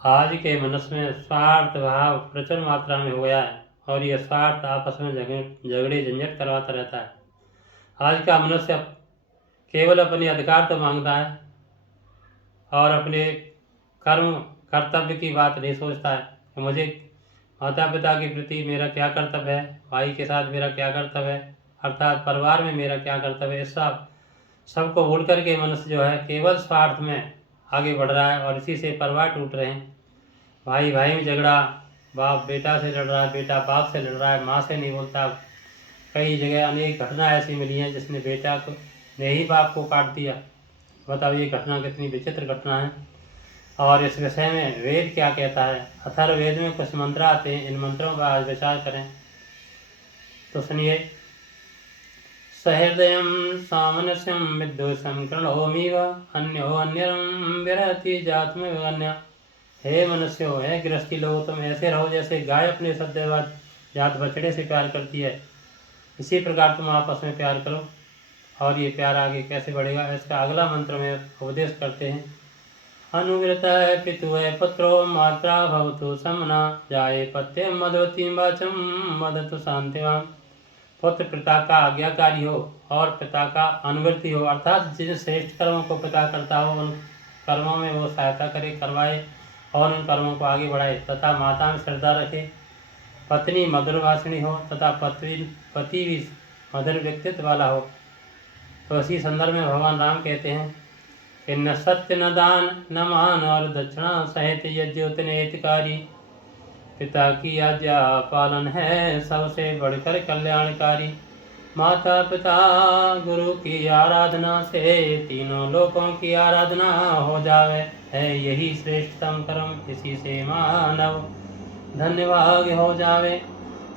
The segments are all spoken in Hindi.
आज के मनुष्य में स्वार्थ भाव प्रचुर मात्रा में हो गया है और ये स्वार्थ आपस में झगड़े झंझट करवाता रहता है। आज का मनुष्य केवल अपने अधिकार तो मांगता है और अपने कर्म कर्तव्य की बात नहीं सोचता है कि मुझे माता पिता के प्रति मेरा क्या कर्तव्य है, भाई के साथ मेरा क्या कर्तव्य है, अर्थात परिवार में मेरा क्या कर्तव्य है। इस सबको भूल करके मनुष्य जो है केवल स्वार्थ में आगे बढ़ रहा है और इसी से परिवार टूट रहे हैं। भाई भाई में झगड़ा, बाप बेटा से लड़ रहा है, बेटा बाप से लड़ रहा है, माँ से नहीं बोलता। कई जगह अनेक घटना ऐसी मिली हैं जिसने बेटा को ने ही बाप को काट दिया। बताओ ये घटना कितनी विचित्र घटना है। और इस विषय में वेद क्या कहता है। अथर्ववेद में कुछ मंत्र आते हैं, इन मंत्रों का आज विचार करें तो सुनिए। सहृदयं सामनस्यं विद्वेषं कृणोमीव अन्यो अन्यरं विरहति जातमेवन्य। हे मनुष्यो, हे गृहस्थी लोग, तुम ऐसे रहो जैसे गाय अपने सद्यवत जात बछड़े से प्यार करती है। इसी प्रकार तुम आपस में प्यार करो। और ये प्यार आगे कैसे बढ़ेगा, इसका अगला मंत्र में उपदेश करते हैं। अनुव्रत पितु पुत्रो मात्रा भवतु समना जाये पत्य मधुवती वाचम मदतु शांतिवान। पुत्र पिता का आज्ञाकारी हो और पिता का अनुवर्ती हो, अर्थात जिन श्रेष्ठ कर्मों को पिता करता हो उन कर्मों में वो सहायता करे, करवाए और उन कर्मों को आगे बढ़ाए, तथा माता में श्रद्धा रखे। पत्नी मधुर भाषणी हो तथा पति भी मधुर व्यक्तित्व वाला हो। तो इसी संदर्भ में भगवान राम कहते हैं कि न सत्य न दान न मान और दक्षिणा सहित यज्ञोतने हितकारी। पिता की आज्ञा पालन है सबसे बढ़कर कल्याणकारी। माता पिता गुरु की आराधना से तीनों लोकों की आराधना हो जावे है यही श्रेष्ठतम कर्म, इसी से मानव धन्यवाद हो जावे।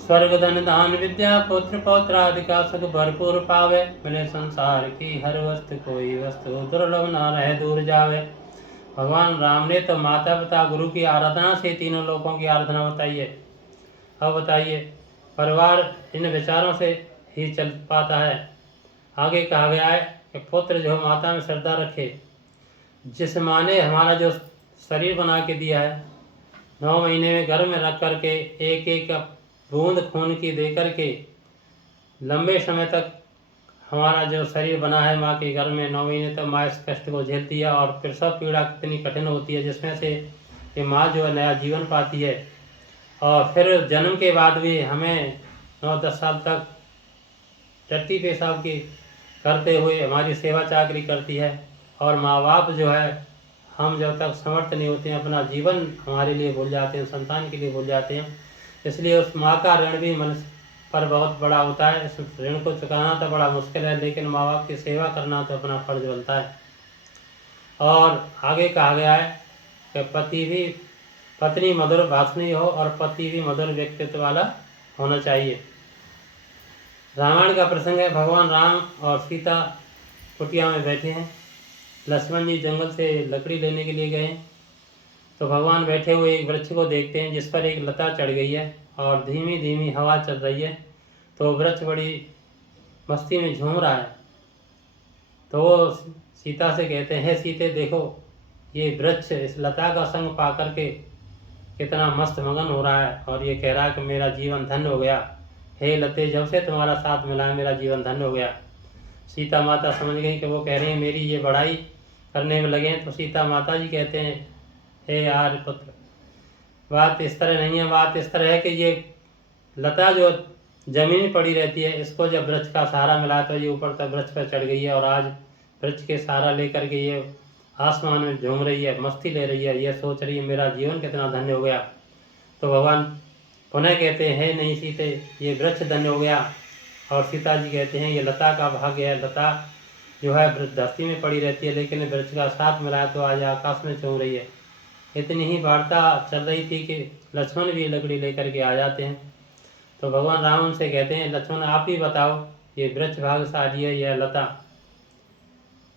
स्वर्ग धन दान विद्या पुत्र पौत्रादि का सुख भरपूर पावे। मिले संसार की हर वस्तु कोई वस्तु दुर्लभ न रहे दूर जावे। भगवान राम ने तो माता पिता गुरु की आराधना से तीनों लोकों की आराधना बताई है। अब बताइए, परिवार इन विचारों से ही चल पाता है। आगे कहा गया है कि पुत्र जो माता में श्रद्धा रखे। जिस माँ ने हमारा जो शरीर बना के दिया है, 9 महीने में घर में रख करके एक एक बूंद खून की दे करके लंबे समय तक हमारा जो शरीर बना है माँ के घर में, 9 महीने तक माँ इस कष्ट को झेलती है और प्रसव पीड़ा कितनी कठिन होती है, जिसमें से ये माँ जो है नया जीवन पाती है। और फिर जन्म के बाद भी हमें 9-10 साल तक टट्टी पेशाब की करते हुए हमारी सेवा चाकरी करती है। और माँ बाप जो है, हम जब तक समर्थ नहीं होते हैं अपना जीवन हमारे लिए भूल जाते हैं, संतान के लिए भूल जाते हैं। इसलिए उस माँ का ऋण भी मनुष्य पर बहुत बड़ा होता है। इस ऋण को चुकाना तो बड़ा मुश्किल है, लेकिन माँ बाप की सेवा करना तो अपना फर्ज बनता है। और आगे कहा गया है कि पत्नी मधुर भाषणी हो और पति भी मधुर व्यक्तित्व वाला होना चाहिए। रामायण का प्रसंग है। भगवान राम और सीता कुटिया में बैठे हैं। लक्ष्मण जी जंगल से लकड़ी लेने के लिए गए। तो भगवान बैठे हुए एक वृक्ष को देखते हैं जिस पर एक लता चढ़ गई है और धीमी धीमी हवा चल रही है। तो वृक्ष बड़ी मस्ती में झूम रहा है। तो वो सीता से कहते हैं, हे सीते देखो, ये वृक्ष इस लता का संग पा करके कितना मस्त मगन हो रहा है और ये कह रहा है कि मेरा जीवन धन्य हो गया। हे लते, जब से तुम्हारा साथ मिला है मेरा जीवन धन्य हो गया। सीता माता समझ गई कि वो कह रही है मेरी ये बड़ाई करने में लगे हैं। तो सीता माता जी कहते हैं, हे यार पुत्र, बात इस तरह नहीं है। बात इस तरह है कि ये लता जो जमीन पड़ी रहती है, इसको जब वृक्ष का सहारा मिला तो ये ऊपर तक वृक्ष पर चढ़ गई है और आज वृक्ष के सहारा लेकर के ये आसमान में झूम रही है, मस्ती ले रही है, ये सोच रही है मेरा जीवन कितना धन्य हो गया। तो भगवान पुनः कहते हैं, नहीं सीते, ये वृक्ष धन्य हो गया। और सीता जी कहते हैं ये लता का भाग्य है। लता जो है धरती में पड़ी रहती है, लेकिन वृक्ष का साथ मिला तो आज आकाश में चूम रही है। इतनी ही वार्ता चल रही थी कि लक्ष्मण भी लकड़ी लेकर के आ जाते हैं। तो भगवान राम उनसे कहते हैं, लक्ष्मण आप ही बताओ, ये वृक्ष भाग्यशाली है यह लता।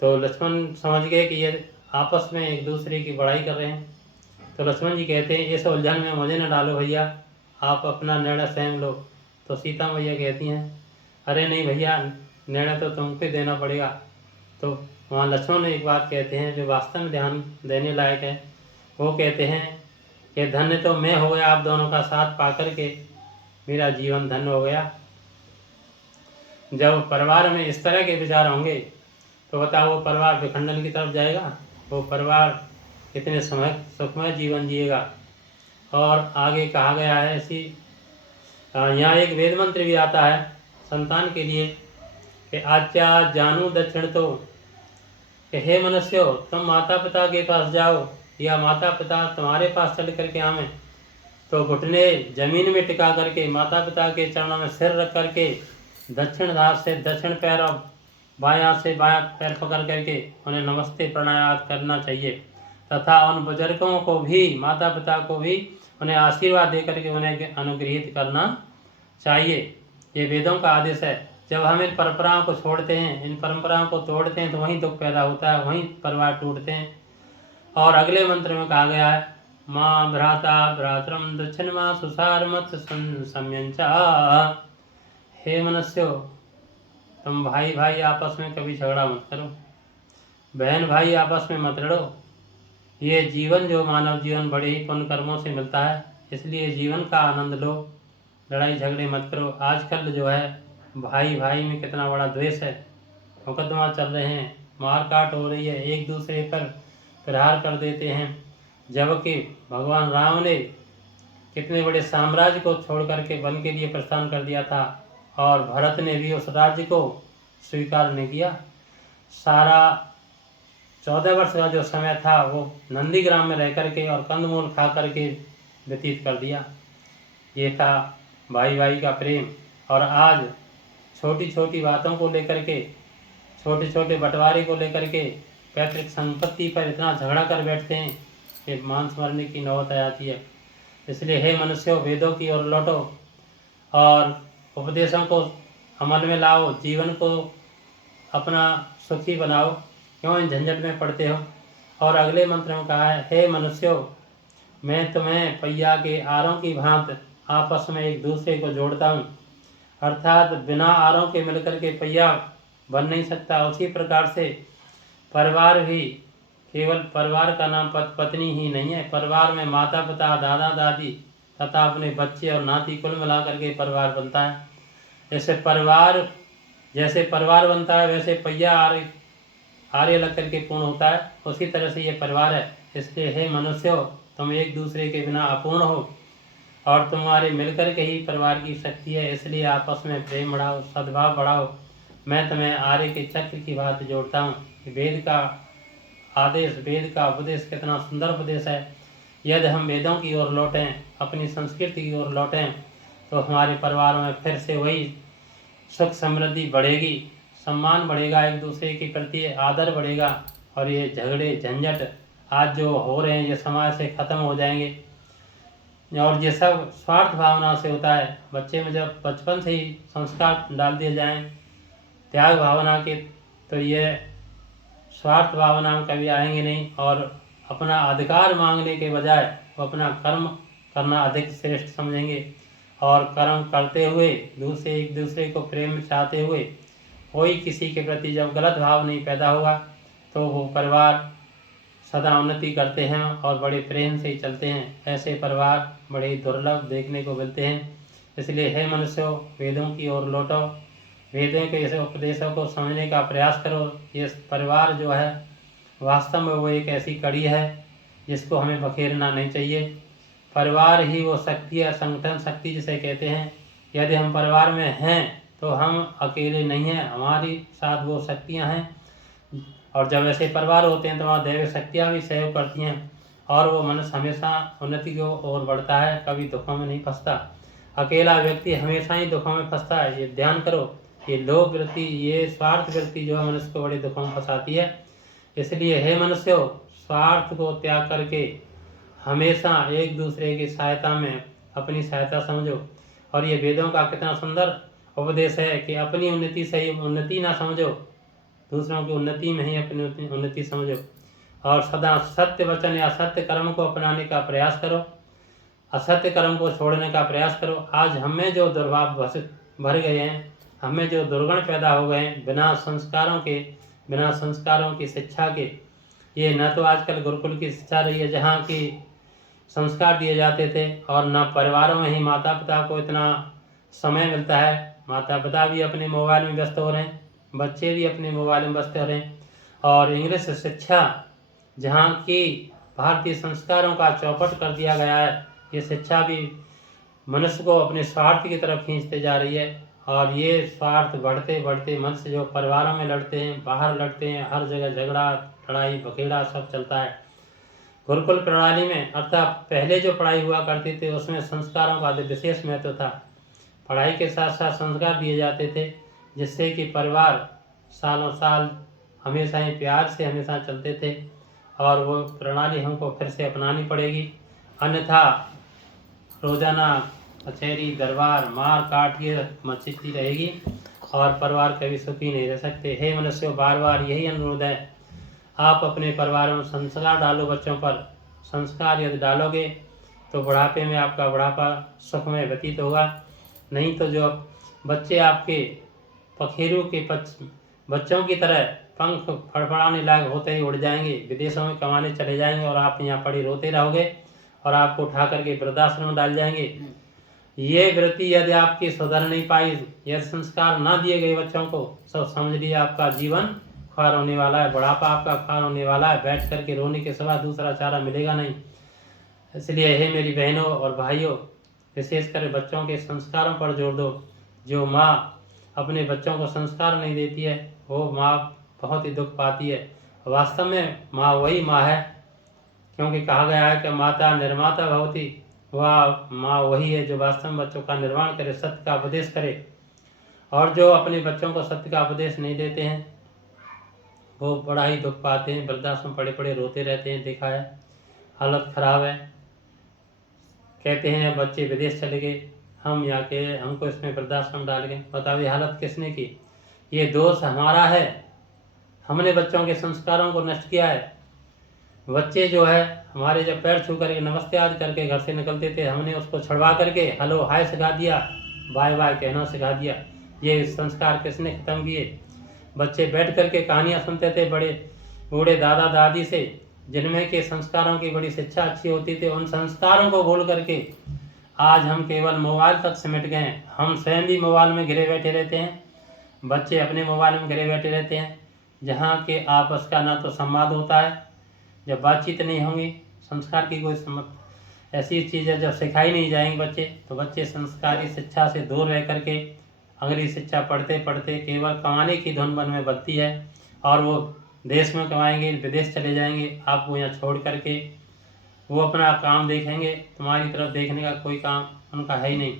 तो लक्ष्मण समझ गए कि ये आपस में एक दूसरे की बड़ाई कर रहे हैं। तो लक्ष्मण जी कहते हैं, इस उलझन में मुझे न डालो भैया, आप अपना निर्णय स्वयं लो। तो सीता मैया कहती हैं, अरे नहीं भैया, निर्णय तो तुमको ही देना पड़ेगा। तो वहाँ लक्ष्मण एक बात कहते हैं जो वास्तव में ध्यान देने लायक है। वो कहते हैं कि धन्य तो मैं हो गया आप दोनों का साथ पा करके, मेरा जीवन धन्य हो गया। जब परिवार में इस तरह के विचार होंगे तो बताओ वो परिवार विखंडन की तरफ जाएगा? वो परिवार कितने सुखमय जीवन जिएगा। और आगे कहा गया है ऐसी, यहाँ एक वेद मंत्र भी आता है संतान के लिए कि आच्या जानू दक्षिण तो, कि हे मनुष्यो तुम माता पिता के पास जाओ या माता पिता तुम्हारे पास चल करके आवे, तो घुटने जमीन में टिका करके माता पिता के चरणों में सिर रख करके दक्षिण हाथ से दक्षिण पैर और बायां से बायां पैर पकड़ करके उन्हें नमस्ते प्रणाम करना चाहिए, तथा उन बुजुर्गों को भी माता पिता को भी उन्हें आशीर्वाद दे करके उन्हें अनुग्रहित करना चाहिए। ये वेदों का आदेश है। जब हम इन परंपराओं को छोड़ते हैं, इन परंपराओं को तोड़ते हैं, तो वहीं दुख पैदा होता है, वहीं परिवार टूटते हैं। और अगले मंत्र में कहा गया है माँ भ्राता भ्रातरम दक्षिण माँ सुसार मत समयंचा। हे मनुष्यो तुम भाई भाई आपस में कभी झगड़ा मत करो, बहन भाई आपस में मत लड़ो। ये जीवन जो मानव जीवन बड़े ही पुण्य कर्मों से मिलता है, इसलिए जीवन का आनंद लो, लड़ाई झगड़े मत करो। आजकल जो है भाई भाई में कितना बड़ा द्वेष है, मुकदमा चल रहे हैं, मार काट हो रही है, एक दूसरे पर प्रहार कर देते हैं। जबकि भगवान राम ने कितने बड़े साम्राज्य को छोड़ करके वन के लिए प्रस्थान कर दिया था, और भरत ने भी उस राज्य को स्वीकार नहीं किया। सारा 14 वर्ष का जो समय था वो नंदीग्राम में रह करके और कंदमूल खा करके व्यतीत कर दिया। ये था भाई भाई का प्रेम। और आज छोटी छोटी बातों को लेकर के, छोटे छोटे बंटवारे को लेकर के पैतृक संपत्ति पर इतना झगड़ा कर बैठते हैं कि मांस मरने की नौबत आ जाती है। इसलिए हे मनुष्यों वेदों की ओर लौटो और उपदेशों को अमल में लाओ, जीवन को अपना सुखी बनाओ, क्यों इन झंझट में पड़ते हो। और अगले मंत्र में कहा है हे मनुष्यों मैं तुम्हें पहिया के आरों की भांति आपस में एक दूसरे को जोड़ता हूँ, अर्थात बिना आरों के मिलकर के पहिया बन नहीं सकता। उसी प्रकार से परिवार भी केवल परिवार का नाम पत्नी ही नहीं है, परिवार में माता पिता दादा दादी तथा अपने बच्चे और नाती कुल मिला करके परिवार बनता है। जैसे परिवार बनता है वैसे पहिया आर्य लग करके पूर्ण होता है, उसी तरह से ये परिवार है। इसलिए हे मनुष्यों तुम एक दूसरे के बिना अपूर्ण हो और तुम्हारे मिलकर के ही परिवार की शक्ति है। इसलिए आपस में प्रेम बढ़ाओ, सद्भाव बढ़ाओ। मैं तुम्हें आर्य के चक्र की बात जोड़ता हूँ। वेद का आदेश, वेद का उपदेश कितना सुंदर उपदेश है। यदि हम वेदों की ओर लौटें, अपनी संस्कृति की ओर लौटें, तो हमारे परिवार में फिर से वही सुख समृद्धि बढ़ेगी, सम्मान बढ़ेगा, एक दूसरे के प्रति आदर बढ़ेगा, और ये झगड़े झंझट आज जो हो रहे हैं ये समाज से खत्म हो जाएंगे। और ये सब स्वार्थ भावना से होता है। बच्चे में जब बचपन से ही संस्कार डाल दिए जाएं त्याग भावना के, तो ये स्वार्थ भावना में कभी आएंगे नहीं, और अपना अधिकार मांगने के बजाय वो अपना कर्म करना अधिक श्रेष्ठ समझेंगे। और कर्म करते हुए एक दूसरे को प्रेम चाहते हुए कोई किसी के प्रति जब गलत भाव नहीं पैदा हुआ तो वो परिवार सदा उन्नति करते हैं और बड़े प्रेम से ही चलते हैं। ऐसे परिवार बड़े दुर्लभ देखने को मिलते हैं। इसलिए हे मनुष्यों वेदों की ओर लौटो, वेदों के ऐसे उपदेशों को समझने का प्रयास करो। ये परिवार जो है वास्तव में वो एक ऐसी कड़ी है जिसको हमें बखेरना नहीं चाहिए। परिवार ही वो शक्ति है, संगठन शक्ति जिसे कहते हैं। यदि हम परिवार में हैं तो हम अकेले नहीं हैं, हमारी साथ वो शक्तियां हैं। और जब ऐसे परिवार होते हैं तो वहाँ दैव शक्तियाँ भी सहयोग करती हैं, और वो मनुष्य हमेशा उन्नति की ओर बढ़ता है, कभी दुखों में नहीं फंसता। अकेला व्यक्ति हमेशा ही दुखों में फंसता है। ये ध्यान करो, ये लोभ वृत्ति, ये स्वार्थ वृत्ति जो है मनुष्य को बड़े दुखों में फंसाती है। इसलिए हे मनुष्यों स्वार्थ को त्याग करके हमेशा एक दूसरे की सहायता में अपनी सहायता समझो। और ये वेदों का कितना सुंदर उपदेश है कि अपनी उन्नति से ही उन्नति ना समझो, दूसरों की उन्नति में ही अपनी उन्नति समझो। और सदा सत्य वचन या सत्य कर्म को अपनाने का प्रयास करो, असत्य कर्म को छोड़ने का प्रयास करो। आज हमें जो दुर्भाव भर गए हैं, हमें जो दुर्गुण पैदा हो गए हैं बिना संस्कारों की शिक्षा के, ये न तो आजकल गुरुकुल की शिक्षा रही है जहाँ की संस्कार दिए जाते थे, और न परिवारों में ही माता पिता को इतना समय मिलता है। माता पिता भी अपने मोबाइल में व्यस्त हो रहे हैं, बच्चे भी अपने मोबाइल में व्यस्त हो रहे हैं, और इंग्लिश शिक्षा जहाँ की भारतीय संस्कारों का चौपट कर दिया गया है, ये शिक्षा भी मनुष्य को अपने स्वार्थ की तरफ खींचते जा रही है। और ये स्वार्थ बढ़ते बढ़ते मनुष्य जो परिवारों में लड़ते हैं, बाहर लड़ते हैं, हर जगह झगड़ा लड़ाई बखेड़ा सब चलता है। गुरुकुल प्रणाली में अर्थात पहले जो पढ़ाई हुआ करती थी उसमें संस्कारों का विशेष महत्व था। पढ़ाई के साथ साथ संस्कार दिए जाते थे, जिससे कि परिवार सालों साल हमेशा ही प्यार से हमेशा चलते थे। और वो प्रणाली हमको फिर से अपनानी पड़ेगी, अन्यथा रोजाना कचहरी दरबार मार काट के मचती रहेगी और परिवार कभी सुखी नहीं रह सकते। हे मनुष्यों, बार बार यही अनुरोध है, आप अपने परिवार में संस्कार डालो। बच्चों पर संस्कार यदि डालोगे तो बुढ़ापे में आपका बुढ़ापा सुखमय व्यतीत होगा। नहीं तो जो बच्चे आपके पखेरु के बच्चों की तरह पंख फड़फड़ाने लायक होते ही उड़ जाएंगे, विदेशों में कमाने चले जाएंगे, और आप यहाँ पड़ी रोते रहोगे और आपको उठा करके वृद्धाश्रम में डाल जाएंगे। ये वृत्ति यदि आपकी सुधर नहीं पाई, यदि संस्कार ना दिए गए बच्चों को, तो समझ लिए आपका जीवन ख्वार होने वाला है, बुढ़ापा आपका ख्वार होने वाला है। बैठ करके रोने के सिवा दूसरा चारा मिलेगा नहीं। इसलिए हे मेरी बहनों और भाइयों, विशेषकर बच्चों के संस्कारों पर जोर दो। जो माँ अपने बच्चों को संस्कार नहीं देती है वो माँ बहुत ही दुख पाती है। वास्तव में माँ वही माँ है, क्योंकि कहा गया है कि माता निर्माता भवती। वह माँ वही है जो वास्तव में बच्चों का निर्माण करे, सत्य का उपदेश करे। और जो अपने बच्चों को सत्य का उपदेश नहीं देते हैं वो बड़ा ही दुख पाते हैं, वृद्धाश्रम पड़े पड़े रोते रहते हैं। देखा है, हालत खराब है। कहते हैं बच्चे विदेश चले गए, हम यहाँ के, हमको इसमें वृद्धाश्रम डाल गए। बताओ ये हालत किसने की? ये दोष हमारा है, हमने बच्चों के संस्कारों को नष्ट किया है। बच्चे जो है हमारे जब पैर छू करके नमस्ते आदि करके घर से निकलते थे, हमने उसको छुड़वा करके हेलो हाय सिखा दिया, बाय बाय कहना सिखा दिया। ये संस्कार किसने खत्म किए? बच्चे बैठ करके कहानियाँ सुनते थे बड़े बूढ़े दादा दादी से, जिनमें के संस्कारों की बड़ी शिक्षा अच्छी होती थी। उन संस्कारों को भूल करके आज हम केवल मोबाइल तक सिमट गए हैं। हम स्वयं भी मोबाइल में घिरे बैठे रहते हैं, बच्चे अपने मोबाइल में घिरे बैठे रहते हैं, जहाँ के आपस का ना तो संवाद होता है। जब बातचीत नहीं होगी, संस्कार की कोई ऐसी चीज़ें जब सिखाई नहीं जाएंगी बच्चे, तो बच्चे संस्कारी शिक्षा से दूर रह करके अंग्रेजी शिक्षा पढ़ते पढ़ते केवल कमाने की धुन मन में बदती है, और वो देश में कमाएंगे, विदेश चले जाएंगे, आपको यहाँ छोड़ करके वो अपना काम देखेंगे। तुम्हारी तरफ देखने का कोई काम उनका है ही नहीं।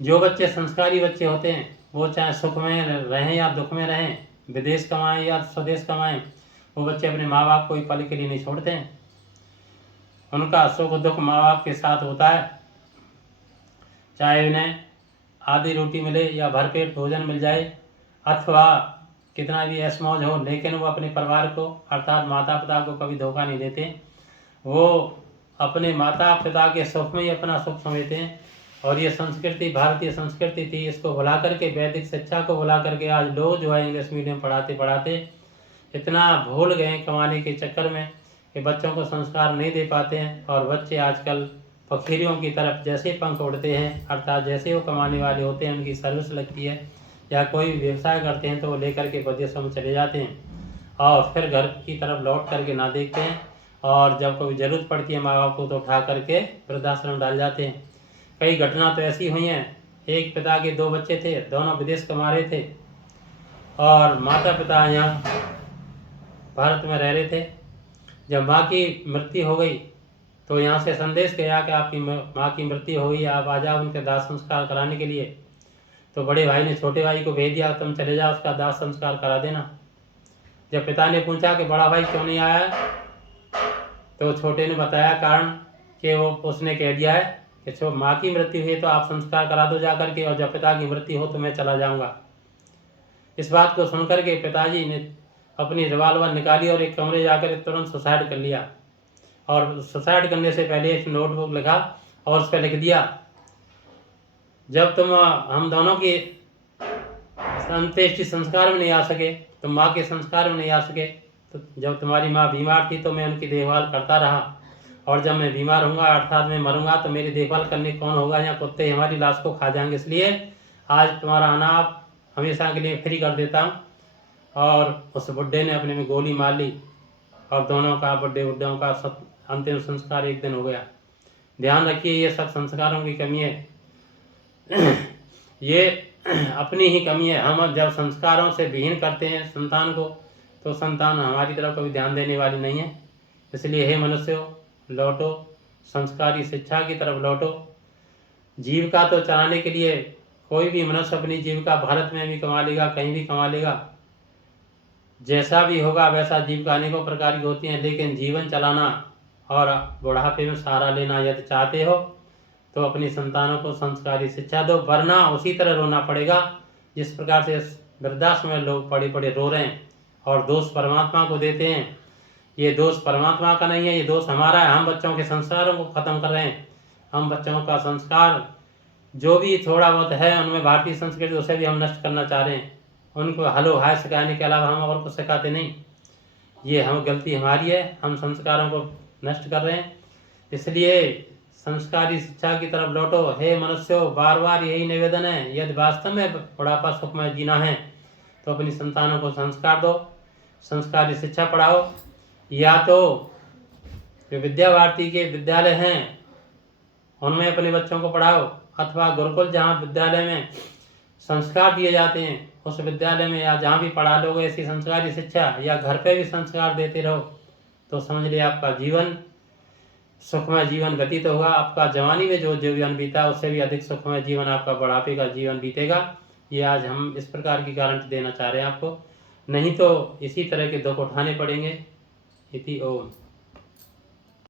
जो बच्चे संस्कारी बच्चे होते हैं वो चाहे सुख में रहें या दुख में रहें, विदेश कमाएं या स्वदेश कमाएं, वो बच्चे अपने माँ बाप को एक पल के लिए नहीं छोड़ते हैं। उनका सुख दुख माँ बाप के साथ होता है, चाहे उन्हें आधी रोटी मिले या भरपेट भोजन मिल जाए, अथवा कितना भी ऐश मौज हो, लेकिन वो अपने परिवार को अर्थात माता पिता को कभी धोखा नहीं देते। वो अपने माता पिता के सुख में ही अपना सुख समझते हैं। और ये संस्कृति भारतीय संस्कृति थी, इसको भुला करके, वैदिक शिक्षा को भुला करके आज लोग जो है इंग्लिश मीडियम पढ़ाते पढ़ाते इतना भूल गए कमाने के चक्कर में कि बच्चों को संस्कार नहीं दे पाते हैं। और बच्चे आजकल पखेरियों की तरफ जैसे पंख उड़ते हैं, अर्थात जैसे वो कमाने वाले होते हैं, उनकी सर्विस लगती है या कोई व्यवसाय करते हैं तो वो लेकर के विदेशों में चले जाते हैं और फिर घर की तरफ लौट करके ना देखते हैं। और जब कोई ज़रूरत पड़ती है माँ बाप को तो उठा करके वृद्धाश्रम डाल जाते हैं। कई घटना तो ऐसी हुई हैं, एक पिता के 2 बच्चे थे, दोनों विदेश कमा रहे थे और माता पिता यहाँ भारत में रह रहे थे। जब माँ की मृत्यु हो गई तो यहाँ से संदेश गया कि आपकी माँ की मृत्यु हो गई, आप आ जाओ उनके दाह संस्कार कराने के लिए। तो बड़े भाई ने छोटे भाई को भेज दिया, तुम चले जाओ उसका दाह संस्कार करा देना। जब पिता ने पूछा कि बड़ा भाई क्यों नहीं आया, तो छोटे ने बताया कारण कि वो उसने कह दिया है कि माँ की मृत्यु हुई तो आप संस्कार करा दो जा करके, और जब पिता की मृत्यु हो तो मैं चला जाऊँगा। इस बात को सुनकर के पिताजी ने अपनी रिवाल्वर निकाली और एक कमरे जाकर तुरंत सुसाइड कर लिया। और सुसाइड करने से पहले एक नोटबुक लिखा और उस पर लिख दिया, जब तुम हम दोनों की अंत्येष्टि संस्कार में नहीं आ सके, तुम माँ के संस्कार में नहीं आ सके, तो जब तुम्हारी माँ बीमार थी तो मैं उनकी देखभाल करता रहा और जब मैं बीमार होऊंगा अर्थात मैं मरूंगा तो मेरी देखभाल करने कौन होगा, या कुत्ते हमारी लाश को खा जाएंगे। इसलिए आज तुम्हारा अनाप हमेशा के लिए फ्री कर देता हूँ। और उस बुड्ढे ने अपने में गोली मार ली और दोनों का बुड्ढों का अंतिम संस्कार एक दिन हो गया। ध्यान रखिए, ये सब संस्कारों की कमी है। ये अपनी ही कमी है। हम जब संस्कारों से विहीन करते हैं संतान को, तो संतान हमारी तरफ कभी ध्यान देने वाली नहीं है। इसलिए हे मनुष्यों, लौटो, संस्कारी शिक्षा की तरफ लौटो। जीविका तो चलाने के लिए कोई भी मनुष्य अपनी जीविका भारत में भी कमा लेगा, कहीं भी कमा लेगा, जैसा भी होगा वैसा। जीविका अनेकों प्रकार की होती हैं, लेकिन जीवन चलाना और बुढ़ापे में सहारा लेना यदि चाहते हो तो अपनी संतानों को संस्कारी शिक्षा दो, वरना उसी तरह रोना पड़ेगा जिस प्रकार से वृद्धाश्रम में लोग पड़े पड़े रो रहे हैं और दोष परमात्मा को देते हैं। ये दोष परमात्मा का नहीं है, ये दोष हमारा है। हम बच्चों के संस्कारों को खत्म कर रहे हैं। हम बच्चों का संस्कार जो भी थोड़ा बहुत है उनमें भारतीय संस्कृति, उसे भी हम नष्ट करना चाह रहे हैं। उनको हलो हाय सिखाने के अलावा हम और कुछ सिखाते नहीं। ये हम गलती हमारी है, हम संस्कारों को नष्ट कर रहे हैं। इसलिए संस्कारी शिक्षा की तरफ लौटो। हे मनुष्यों, बार बार यही निवेदन है, यदि वास्तव में बुढ़ापा सुखमय जीना है तो अपनी संतानों को संस्कार दो, संस्कारी शिक्षा पढ़ाओ। या तो जो विद्या भारती के विद्यालय हैं उनमें अपने बच्चों को पढ़ाओ, अथवा गुरुकुल जहाँ विद्यालय में संस्कार दिए जाते हैं उस विद्यालय में या जहाँ भी पढ़ा लोगे ऐसी संस्कारी शिक्षा, या घर पे भी संस्कार देते रहो, तो समझ लिया आपका जीवन सुखमय जीवन व्यतीत होगा। आपका जवानी में जो जीवन बीता उससे भी अधिक सुखमय जीवन आपका बुढ़ापे का जीवन बीतेगा। ये आज हम इस प्रकार की गारंटी देना चाह रहे हैं आपको, नहीं तो इसी तरह के दुख उठाने पड़ेंगे। इति ओम।